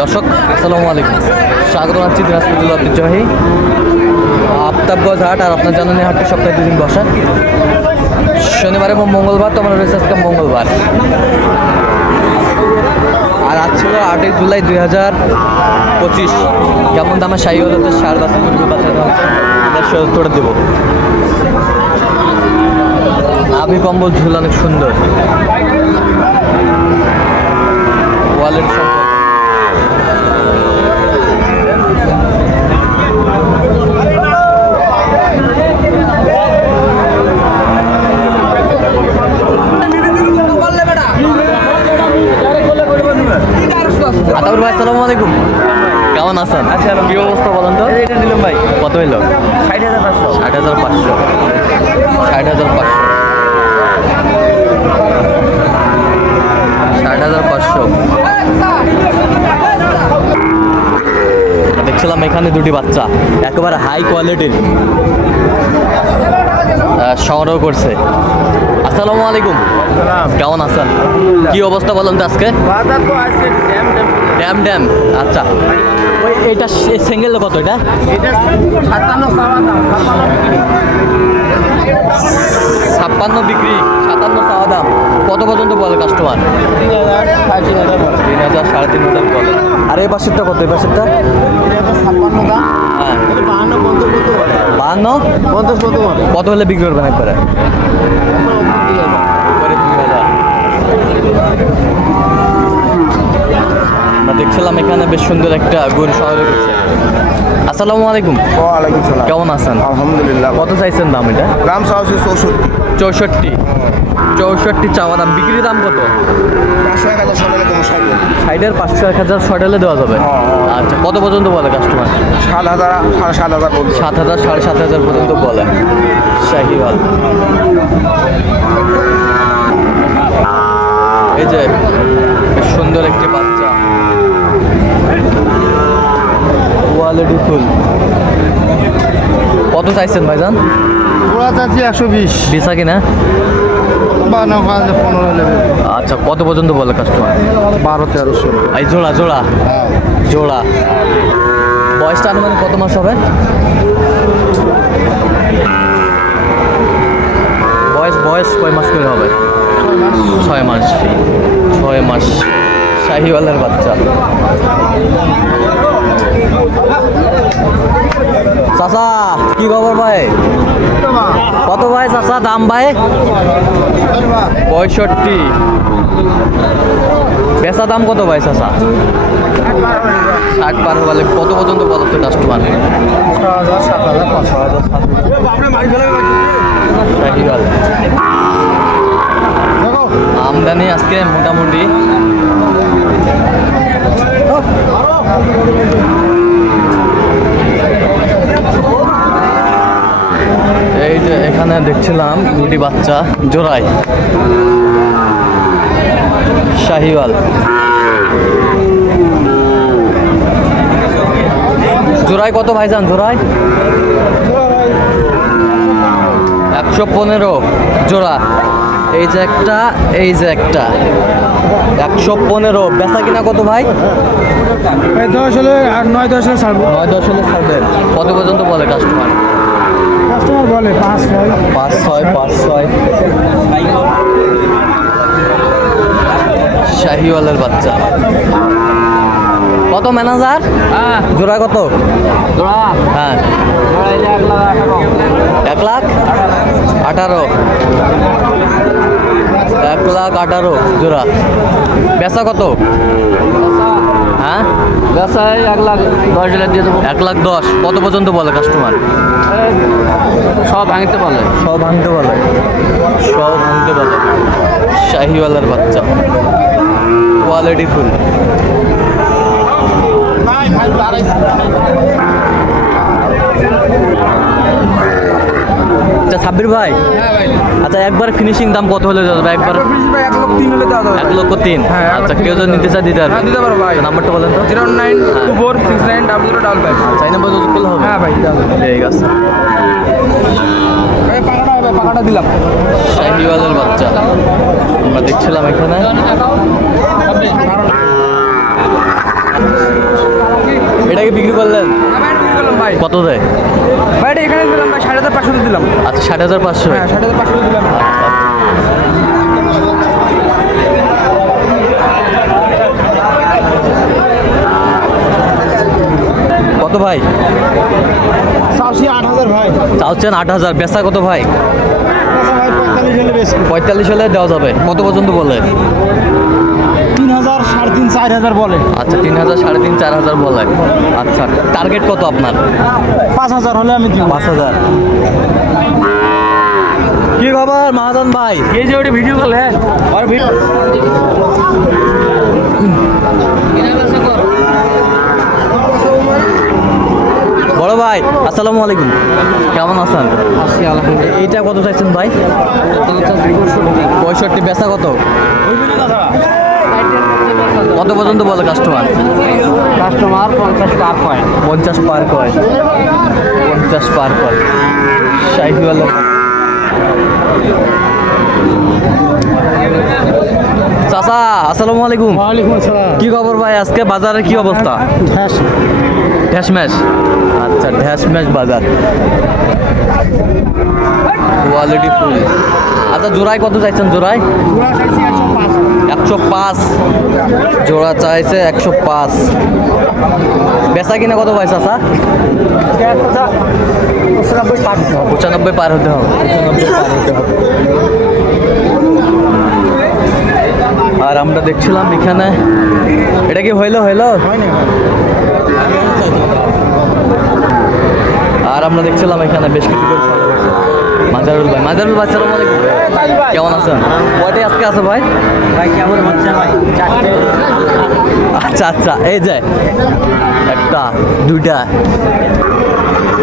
দর্শক, আসসালামু আলাইকুম। স্বাগত জানাচ্ছি দিনাজপুর ঐতিহ্যবাহী আফতাবগঞ্জ হাট আর আপনার জানানি হাটটি সপ্তাহে দুদিন বসা। শনিবার এবং মঙ্গলবার তো আমরা রয়েছে আজকে মঙ্গলবার। আর আজ ছিল আটই জুলাই দুই হাজার পঁচিশ। কেমন দামে শাহী হলে তো সার বাচ্চা মুরগি দেবো। নাভি কম্বল ঝুল অনেক সুন্দর। ওয়ালেট সম্পর্কে আতাউর ভাই আসসালামু আলাইকুম। কেমন আছেন? আচ্ছা কি অবস্থা বলেন তো? এটা দিলাম ভাই। কত হইল? ষাট হাজার পাঁচশো। ষাট হাজার পাঁচশো। ষাট হাজার পাঁচশো। ষাট হাজার পাঁচশো। দেখছিলাম এখানে দুটি বাচ্চা একেবারে হাই কোয়ালিটির সংগ্রহ করছে। আসসালামু আলাইকুম। কেমন আছেন? কি অবস্থা বলেন তো আজকে? ড্যাম ড্যাম। আচ্ছা। ওই এটা সিঙ্গেল কত এটা? ছাপ্পান্ন বিক্রি সাতান্ন চাওয়া দাম। কত পর্যন্ত বলে কাস্টমার তিন হাজার সাড়ে তিন হাজার বলে। আর এই পাশেরটা কত? এই পাশেরটা? হ্যাঁ। বাহান্ন কত হলে বিক্রি করবেন একবারে? আমরা দেখছিলাম এখানে বেশ সুন্দর একটা গরু শহরে করছে আসসালামু আলাইকুম। ওয়ালাইকুম সালাম। কেমন আছেন? আলহামদুলিল্লাহ। কত চাইছেন দাম এটা? গ্রাম সাহসী চৌষট্টি। চৌষট্টি। চৌষট্টি চাওয়া দাম। বিক্রির দাম কত? সাইডের পাঁচশো এক হাজার ডালে দেওয়া যাবে। হ্যাঁ, হ্যাঁ। আচ্ছা কত পর্যন্ত বলে কাস্টমার সাত হাজার সাড়ে সাত হাজার সাত হাজার সাড়ে সাত হাজার পর্যন্ত বলে। শাহিওয়াল। এই যে সুন্দর একটি বাচ্চা। কোয়ালিটি ফুল। কত চাইছেন ভাইজান? ওরা চাচ্ছি একশো বিশ। বিশা কিনা? আচ্ছা কত পর্যন্ত বলে কাস্টমার বারো তেরোশো। এই জোড়া জোড়া? হ্যাঁ। জোড়া। বয়সটা আনুমানিক কত মাস হবে? বয়স বয়স কয় মাস করে হবে? ছয় মাস। ছয় মাস। শাহিওয়ালের বাচ্চা। চাচা, কি খবর ভাই? কত ভাই চাচা? দাম ভাই? পঁয়ষট্টি। বেচা দাম কত ভাই চাচা? ষাট পার বলে। কত পর্যন্ত বলছে কাস্টমার আমদানি আজকে মোটামুটি এই যে এখানে দেখছিলাম দুটি বাচ্চা জোড়াই শাহিওয়াল। জোড়াই কত ভাইজান? জোড়াই একশো পনেরো জোড়া। এই যে একটা এই যে একটা। একশো পনেরো বেচা কিনা কত ভাই? দশ হলে আর নয় দশ হলে ছাড়বো। নয় দশ হলে ছাড়বেন কত পর্যন্ত বলে কাস্টমার কাস্টমার বলে পাঁচ ছয়। পাঁচ ছয় পাঁচ ছয়। শাহিওয়ালের বাচ্চা। কত ম্যানেজার জোড়া কত? জোড়া। হ্যাঁ। এক লাখ আঠারো। এক লাখ আঠারো জোড়া। বেচা কত? হ্যাঁ? বেসায় এক লাখ দশ হাজার দিয়ে দেবো। এক লাখ দশ। কত পর্যন্ত বলে কাস্টমার সব ভাঙতে পারলে সব ভাঙতে বলে। সব ভাঙতে বলে। শাহিওয়ালার বাচ্চা। কোয়ালিটি ফুল। সাব্বির ভাই? আচ্ছা একবার ফিনিশিং দাম কত হলে যাবে একবার এক লক্ষ তিন হলে দেওয়া এক লক্ষ তিন? হ্যাঁ, আচ্ছা কেউ যদি নিতে চায় দিতে পারবে? হ্যাঁ, দিতে পারব ভাই। নাম্বারটা বলেন তো। Zero nine two four six nine double zero double five চাই নাম্বার যদি হবে। হ্যাঁ ভাই ঠিক আছে। এই হবে পাকাটা দিলাম। শাহিওয়ালের বাচ্চা। আমরা দেখছিলাম এখানে। এটাকে বিক্রি করলেন? ভাই। কত দেয়? ভাই এটা এখানে দিলাম ভাই সাড়ে হাজার পাঁচশো দিলাম। আচ্ছা ষাট হাজার পাঁচশো। হ্যাঁ সাড়ে হাজার পাঁচশো দিলাম। কত ভাই? চাষি আট হাজার ভাই। চাচ্ছেন আট হাজার বেচা কত ভাই? পঁয়তাল্লিশ হলে বেশি পঁয়তাল্লিশ হলে দেওয়া যাবে। কত পর্যন্ত বলে? সাড়ে তিন চার হাজার বলে। আচ্ছা তিন হাজার সাড়ে তিন চার হাজার বলে। আচ্ছা টার্গেট কত আপনার? পাঁচ হাজার হলে আমি দিব। পাঁচ হাজার। কি খবর মহাজন ভাই? এই যে ওটা ভিডিও করলেন আর বড় ভাই আসসালামু আলাইকুম। কেমন আছেন? এইটা কত চাইছেন ভাই? পঁয়ষট্টি বেচা কত? কত পর্যন্ত বলে কাস্টমার কাস্টমার পঞ্চাশ পার পয়েন্ট পঞ্চাশ পার কয় পঞ্চাশ পার কয় শাহিওয়ালা চাচা আসসালামু আলাইকুম। ওয়ালাইকুম আসসালাম। কি খবর ভাই? আজকে বাজারের কি অবস্থা? ঢ্যাস। ম্যাশ আচ্ছা ঢ্যাস ম্যাশ বাজার। কোয়ালিটি ফুল আচ্ছা জোড়ায় কত চাইছেন জোড়ায়? একশো পাঁচ। জোড়া চাইছে একশো পাঁচ। বেচা কিনা কত পাইছে চাচা পঁচানব্বই পার হতে হবে। পঁচানব্বই পার হতে হবে আর আমরা দেখছিলাম এখানে এটা কি হইল হইল? আর আমরা দেখছিলাম এখানে বেশ কিছু। মাজারুল ভাই। মাজারুল ভাই সালাম আলাইকুম। কেমন আছেন? কয়টাই আজকে আছে ভাই। ভাই কেমন হচ্ছে ভাই আচ্ছা আচ্ছা এই যে একটা দুইটা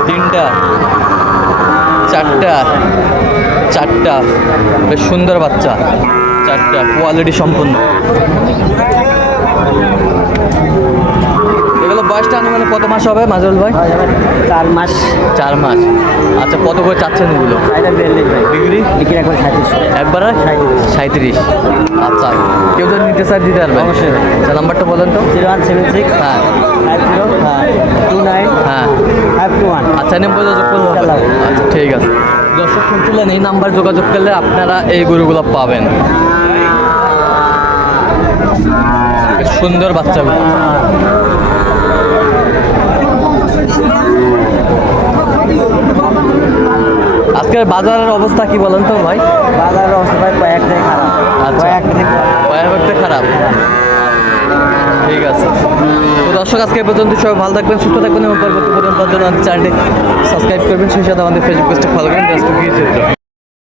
তিনটা চারটা চারটা বেশ সুন্দর বাচ্চা চারটা কোয়ালিটি এগুলো বয়সটা মানে কত মাস হবে মাজুল ভাই? চার মাস। চার মাস। আচ্ছা কত করে চাচ্ছেন এগুলো? বিক্রি? একবার সাঁত্রিশ একবারে? সাঁত্রিশ আচ্ছা কেউ যদি নিতে চায় দিতে পারবে। অবশ্যই। আচ্ছা নাম্বারটা বলেন তো। জিরো ওয়ান সেভেন সিক্স হ্যাঁ। ফাইভ জিরো হ্যাঁ। টু নাইন হ্যাঁ। Five two one. আচ্ছা নেম্বর যোগাযোগ করলে আচ্ছা ঠিক আছে। দর্শক শুনছিলেন এই নাম্বার যোগাযোগ করলে আপনারা এই গরুগুলো পাবেন। সুন্দর বাচ্চাগুলো। আজকের বাজারের অবস্থা কি বলেন তো ভাই? বাজারের অবস্থা ভাই কয়েকটাই খারাপ। আচ্ছা। কয়েকটাই কয়েকটা খারাপ। ঠিক আছে। তো দর্শক আজকে পর্যন্ত সবাই ভালো থাকবেন সুস্থ থাকবেন এবং পরবর্তী পর্যন্ত চ্যানেলটি সাবস্ক্রাইব করবেন সেই সাথে আমাদের ফেসবুক পেজটা ফলো করেন